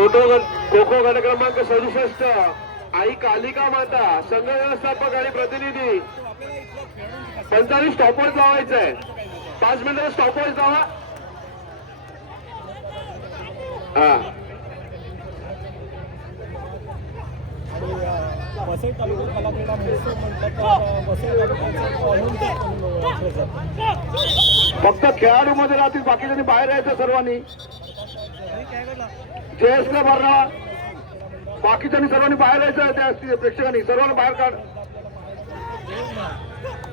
खो खो गट क्रमांक 67 आई कालिका माता संघ व्यवस्थापक आणि प्रतिनिधी 45 स्टॉपवॉच लावायचं आहे. 5 मिनिटं स्टॉपवॉच लावा. वसई तालुका कलाक्रीडा महोत्सव म्हणतात वसई फक्त खेळाडू मध्ये राहतील, बाकीच्यांनी बाहेर यायचं सर्वांनी. जयश्री भरणा बाकीच्यांनी सर्वांनी बाहेर यायचं. त्या प्रेक्षकांनी सर्वांना बाहेर काढ.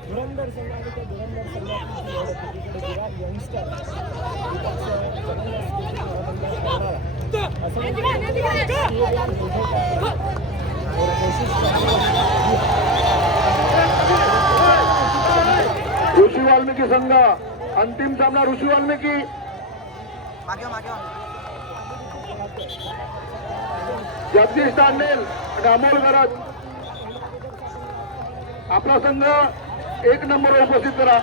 धुरंधर संघ आणि त्या धुरंधर संघातील यंगस्टर ऋषी वाल्मिकी संघ अंतिम सामना. ऋषी वाल्मिकी जगदीश तांडेल अमोल गरज आपला संघ 1 नंबरवर उपस्थित करा.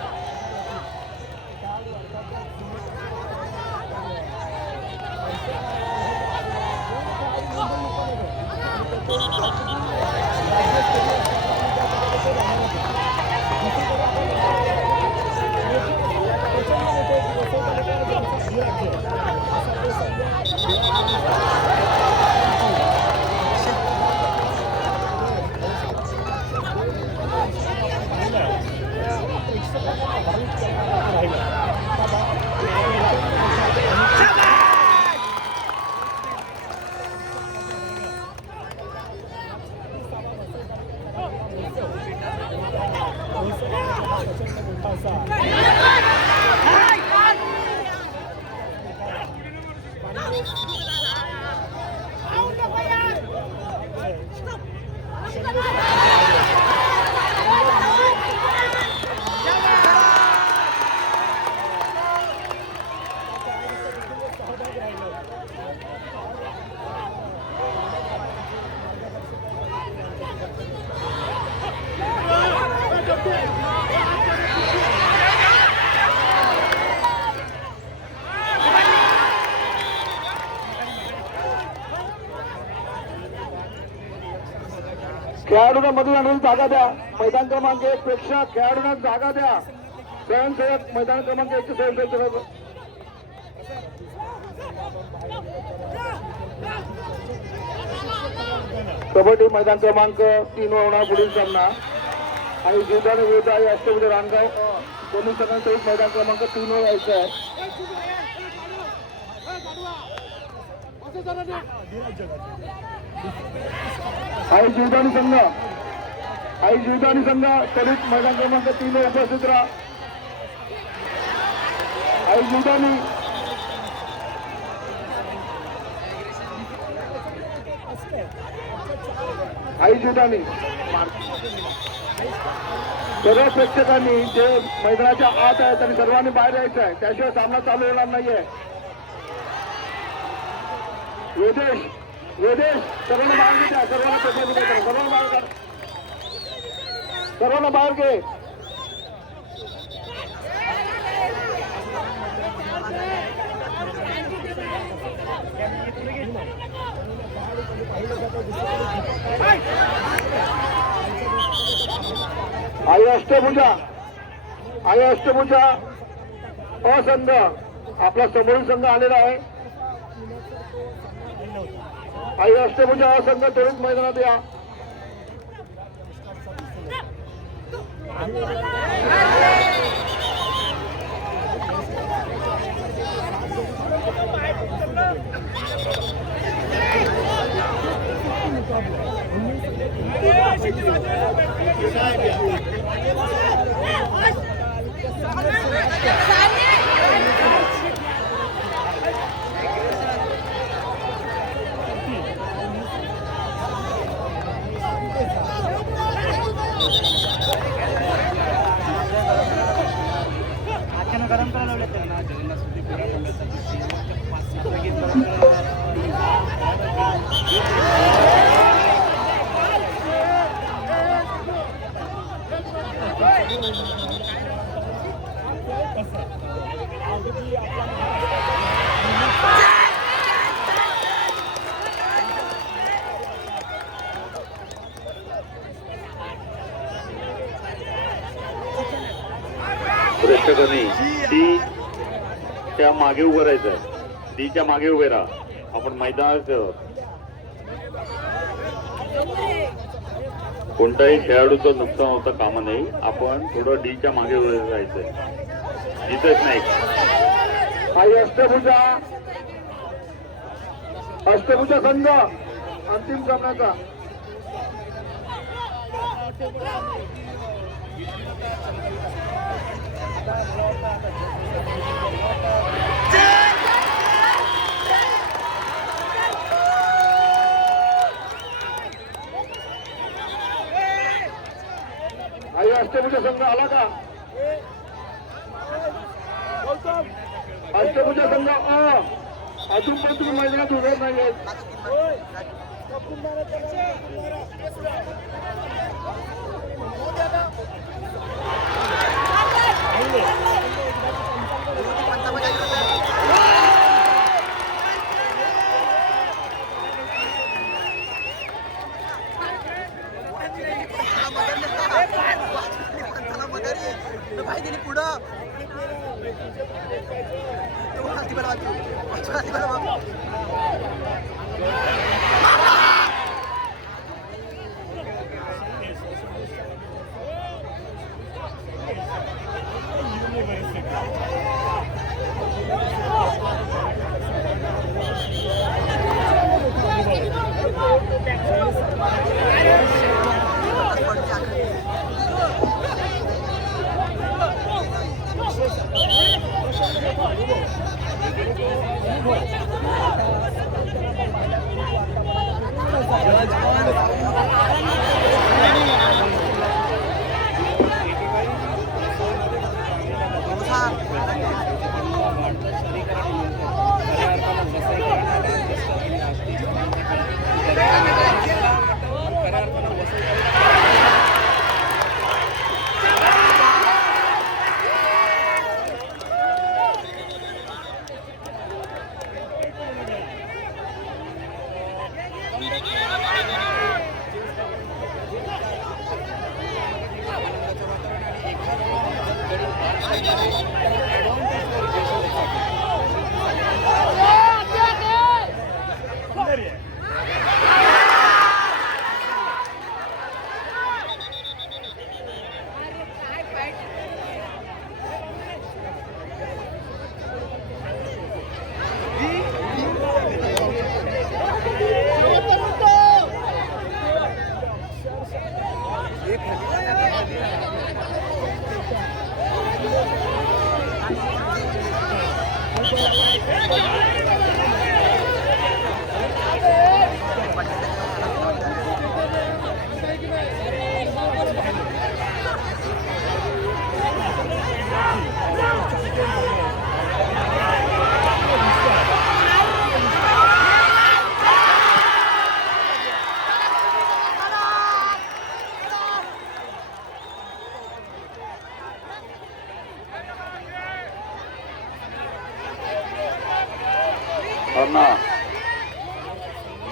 खेळाडूंना मधून जागा द्या. मैदान क्रमांक 1 प्रेक्षक खेळाडूंना जागा द्या. स्वयंसेवक मैदान क्रमांक 1 चे स्वयंसेवक कबड्डी मैदान क्रमांक 3 होणार पुढील सामना आणि जिल्हा विरुद्ध आहे अष्टभुजा रानगाव. दोन्ही संघांसहित मैदान क्रमांक 3 वर यायचं आहे. आई जीवदानी संघ त्वरित मैदान क्रमांक 3 वर उपस्थित राहा. आई जीवदानी सर्व प्रेक्षकांनी जे मैदानाच्या आत आहे त्यांनी सर्वांनी बाहेर यायचं आहे. त्याशिवाय सामना चालू होणार नाहीये. वेदेश सर्वांना बाहेर घ्या. सर्वांना बाहेर घे. आई अष्टभुजा असंघ आपला समोरील संघ आलेला आहे. आई अष्टभुजा असंघ त्वरित मैदानात या. प्रेक्षकांनी डी च्या मागे उभं राहायचं. डीच्या मागे उभे राहा. आपण मैदानात कोणत्याही खेळाडूचं नुकसान होता कामा नाही. आपण थोडं डीच्या मागे उभे राहायचंय. दिसत नाही. आई अष्टभुजा संघ अंतिम सामन्याचा आई अष्टभुजा संघ आला का? अष्टभुजा संघ अजून पण तुम्ही मैदानात उभे नाही आहेत.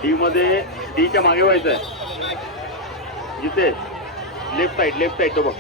डी मध्ये डीच्या मागे व्हायचंय. जिथे लेफ्ट साइड तो बघ.